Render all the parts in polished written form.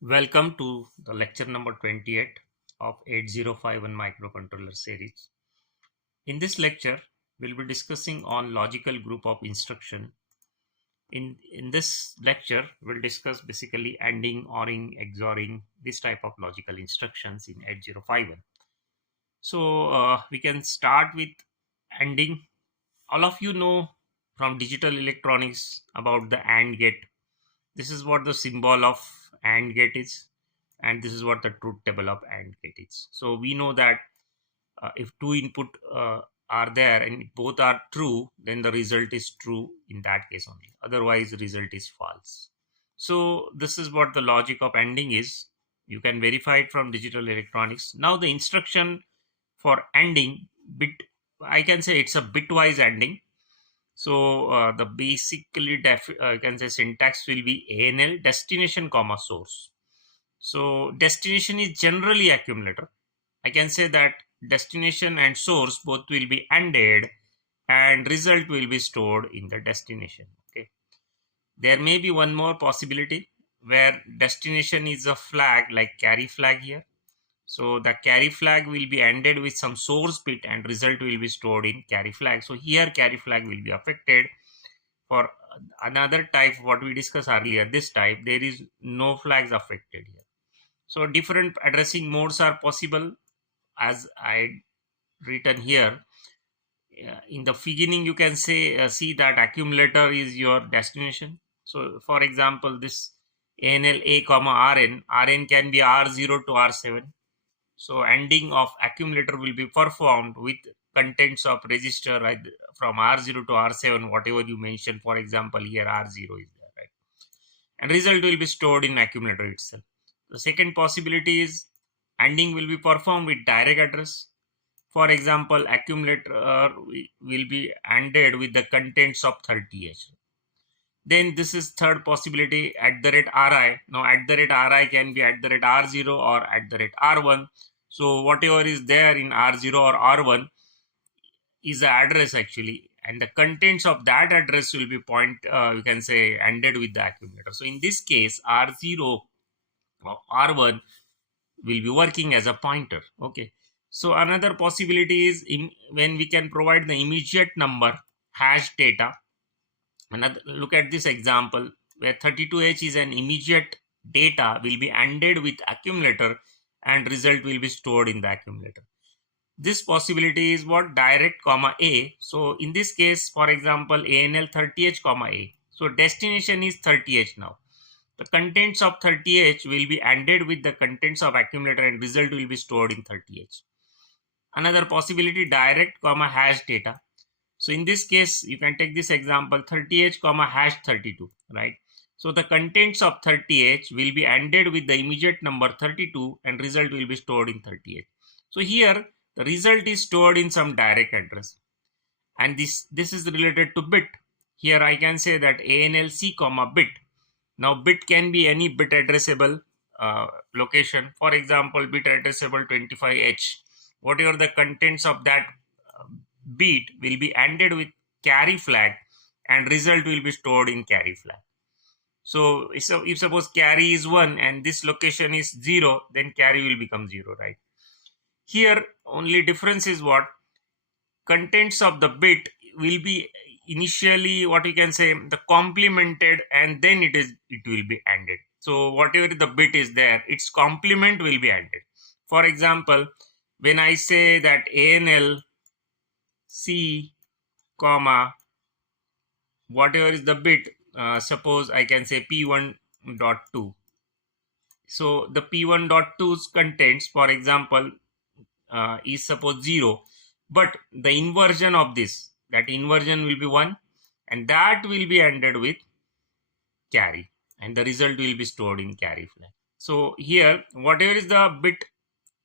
Welcome to the lecture number 28 of 8051 microcontroller series. In this lecture, we'll be discussing on logical group of instruction. In this lecture, we'll discuss basically ANDing, ORing, XORing, this type of logical instructions in 8051. So we can start with ANDing. All of you know from digital electronics about the AND gate. This is what the symbol of AND gate is, and this is what the truth table of AND gate is. So we know that if two input are there and both are true, then the result is true in that case only. Otherwise, the result is false. So this is what the logic of ANDing is. You can verify it from digital electronics. Now the instruction for ANDing bit, I can say it's a bitwise ANDing. So the basically you can say syntax will be ANL destination comma source. So destination is generally accumulator. I can say that destination and source both will be ANDed and result will be stored in the destination. Okay. There may be one more possibility where destination is a flag like carry flag here. So the carry flag will be ANDed with some source bit and result will be stored in carry flag. So here carry flag will be affected. For another type what we discussed earlier, this type, there is no flags affected here. So different addressing modes are possible as I written here. In the beginning you can say see that accumulator is your destination. So for example, this ANL A comma RN can be R0 to R7. So ANDing of accumulator will be performed with contents of register from R0 to R7, whatever you mentioned. For example, here R0 is there, right? And result will be stored in accumulator itself. The second possibility is ANDing will be performed with direct address. For example, accumulator will be ANDed with the contents of 30H. Then this is third possibility, @RI. Now @RI can be @R0 or @R1. So whatever is there in R0 or R1 is the address actually, and the contents of that address will be you can say ANDed with the accumulator. So in this case, R0 or R1 will be working as a pointer. Okay. So another possibility is when we can provide the immediate number hash data. Another look at this example where 32H is an immediate data will be ANDed with accumulator and result will be stored in the accumulator. This possibility is what direct comma A. So in this case, for example, ANL 30H comma A. So destination is 30H now. The contents of 30H will be ANDed with the contents of accumulator and result will be stored in 30H. Another possibility, direct comma hash data. So in this case, you can take this example 30H comma hash 32, right? So the contents of 30H will be ANDed with the immediate number 32 and result will be stored in 30H. So here the result is stored in some direct address, and this is related to bit. Here I can say that ANLC comma bit. Now bit can be any bit addressable location. For example, bit addressable 25H. Whatever the contents of that bit will be ANDed with carry flag and result will be stored in carry flag. So if suppose carry is 1 and this location is 0, then carry will become 0, right? Here only difference is what? Contents of the bit will be initially what you can say the complemented, and then it will be ANDed. So whatever the bit is there, its complement will be ANDed. For example, when I say that ANL C comma whatever is the bit, suppose I can say P1.2. So the P1.2's contents, for example, is suppose 0, but the inversion of this, that inversion will be 1, and that will be ANDed with carry, and the result will be stored in carry flag. So here whatever is the bit,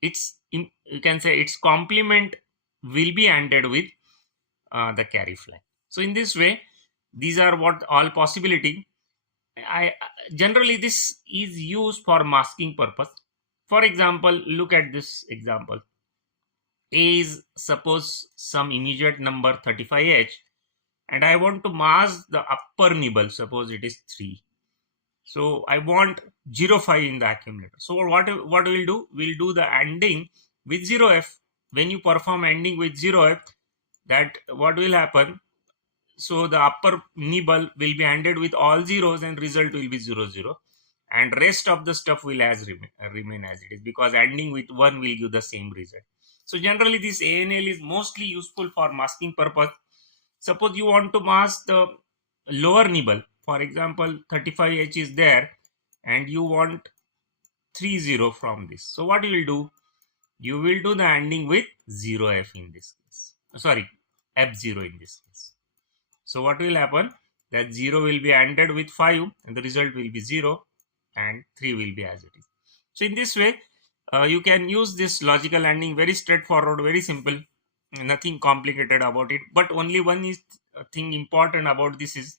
you can say its complement will be ANDed with the carry flag. So in this way, these are what all possibility. I generally this is used for masking purpose. For example, look at this example. A is suppose some immediate number 35H, and I want to mask the upper nibble, suppose it is 3. So I want 05 in the accumulator. So what we'll do? We'll do the ANDing with 0f. When you perform ANDing with 0f, that what will happen? So the upper nibble will be ANDed with all zeros and result will be 00. And rest of the stuff will remain as it is, because ANDing with 1 will give the same result. So generally this ANL is mostly useful for masking purpose. Suppose you want to mask the lower nibble, for example 35H is there and you want 30 from this. So what you will do? You will do the ANDing with 0f in this case. Sorry, F0 in this case. So what will happen? That 0 will be ANDed with 5 and the result will be 0 and 3 will be as it is. So in this way, you can use this logical ANDing, very straightforward, very simple, nothing complicated about it. But only one is thing important about this is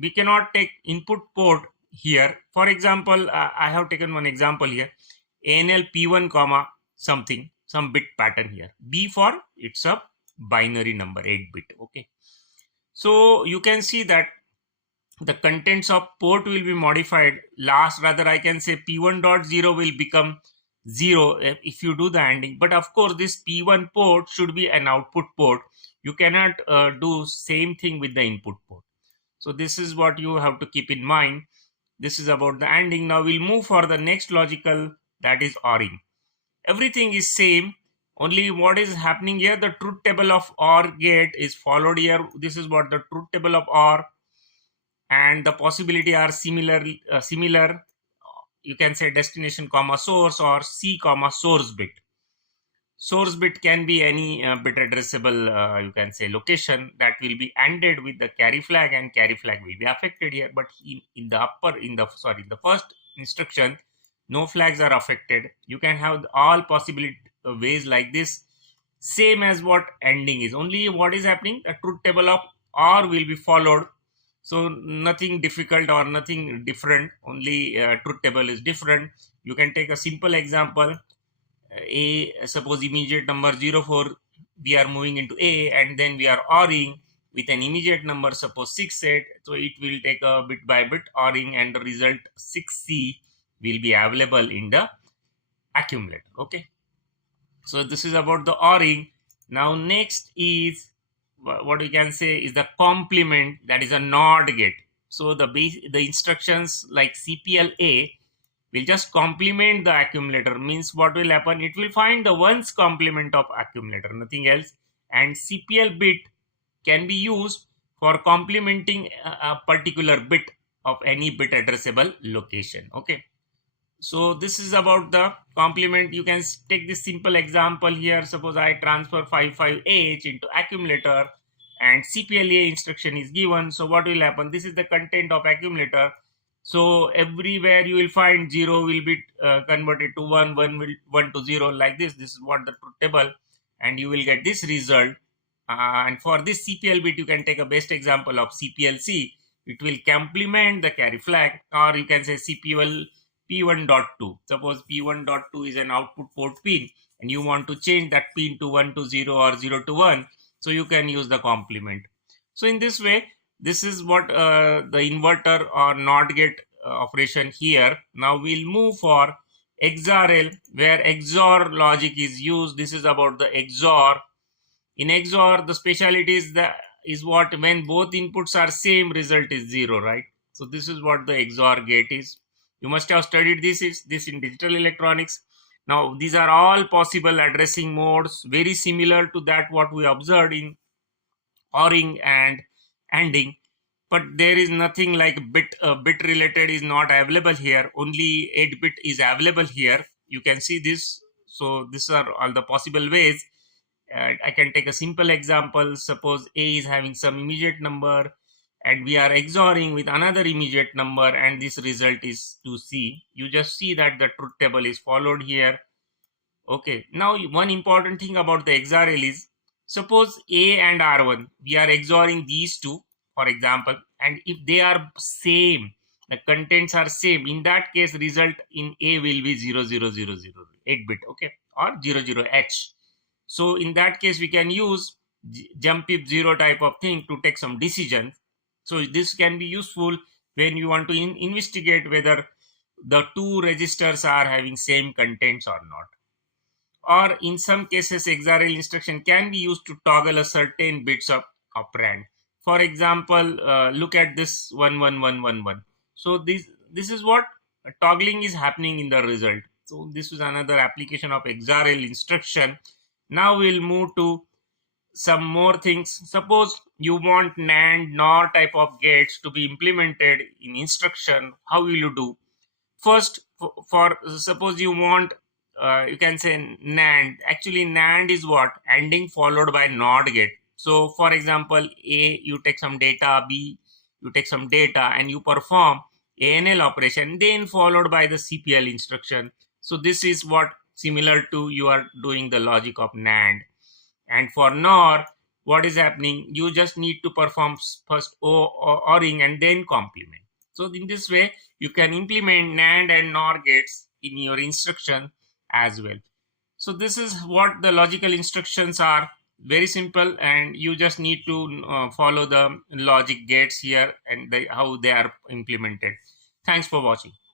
we cannot take input port here. For example, I have taken one example here, ANL P1 comma something, some bit pattern here. B for it's a binary number, 8 bit. Okay. So you can see that the contents of port will be modified. Rather I can say P1.0 will become 0 if you do the ANDing. But of course this P1 port should be an output port. You cannot do same thing with the input port. So this is what you have to keep in mind. This is about the ANDing. Now we'll move for the next logical, that is ORing. Everything is same, only what is happening here, the truth table of OR gate is followed here. This is what the truth table of OR, and the possibility are similar. You can say destination comma source or C comma source bit. Source bit can be any bit addressable, you can say location, that will be ANDed with the carry flag, and carry flag will be affected here. But in the first instruction, no flags are affected. You can have all possible ways like this, same as what ANDing is. Only what is happening, the truth table of OR will be followed. So nothing difficult or nothing different, only truth table is different. You can take a simple example. Suppose immediate number 04, we are moving into A, and then we are ORing with an immediate number, suppose 68. So it will take a bit by bit ORing, and the result 6C will be available in the accumulator. Okay, so this is about the ORing. Now next is what we can say is the complement, that is a NOT gate. So the instructions like CPL A will just complement the accumulator. Means what will happen, it will find the ones complement of accumulator, nothing else. And CPL bit can be used for complementing a particular bit of any bit addressable location. Okay, so this is about the complement. You can take this simple example here. Suppose I transfer 55H into accumulator and CPL instruction is given. So what will happen, this is the content of accumulator. So everywhere you will find 0 will be converted to 1, 1 to 0, like this. This is what the truth table, and you will get this result. And for this CPL bit, you can take a best example of CPLC. It will complement the carry flag, or you can say CPL P1.2. Suppose P1.2 is an output port pin, and you want to change that pin to 1 to 0 or 0 to 1. So you can use the complement. So in this way, this is what the inverter or NOT gate operation here. Now we'll move for XRL, where XOR logic is used. This is about the XOR. In XOR, the speciality is what, when both inputs are same, result is 0, right? So this is what the XOR gate is. You must have studied this in digital electronics. Now these are all possible addressing modes, very similar to that what we observed in ORing and ANDing, but there is nothing like bit related is not available here. Only 8 bit is available here. You can see this. So these are all the possible ways. I can take a simple example. Suppose A is having some immediate number, and we are XORing with another immediate number, and this result is 2C. You just see that the truth table is followed here. Okay, now one important thing about the XRL is, suppose A and R1, we are XORing these two, for example, and if they are same, the contents are same, in that case result in A will be 0000, 8 bit, okay, or 00H. So in that case we can use jump if 0 type of thing to take some decisions. So this can be useful when you want to investigate whether the two registers are having same contents or not. Or in some cases, XRL instruction can be used to toggle a certain bits of operand. For example, look at this 11111. So this is what toggling is happening in the result. So this is another application of XRL instruction. Now we'll move to some more things. Suppose you want NAND NOR type of gates to be implemented in instruction. How will you do? First, for suppose you want, you can say NAND. Actually, NAND is what? ANDing followed by NOR gate. So for example, A, you take some data, B, you take some data, and you perform ANL operation, then followed by the CPL instruction. So this is what similar to you are doing the logic of NAND. And for NOR, what is happening? You just need to perform first ORing and then complement. So in this way, you can implement NAND and NOR gates in your instruction as well. So this is what the logical instructions are. Very simple, and you just need to follow the logic gates here and how they are implemented. Thanks for watching.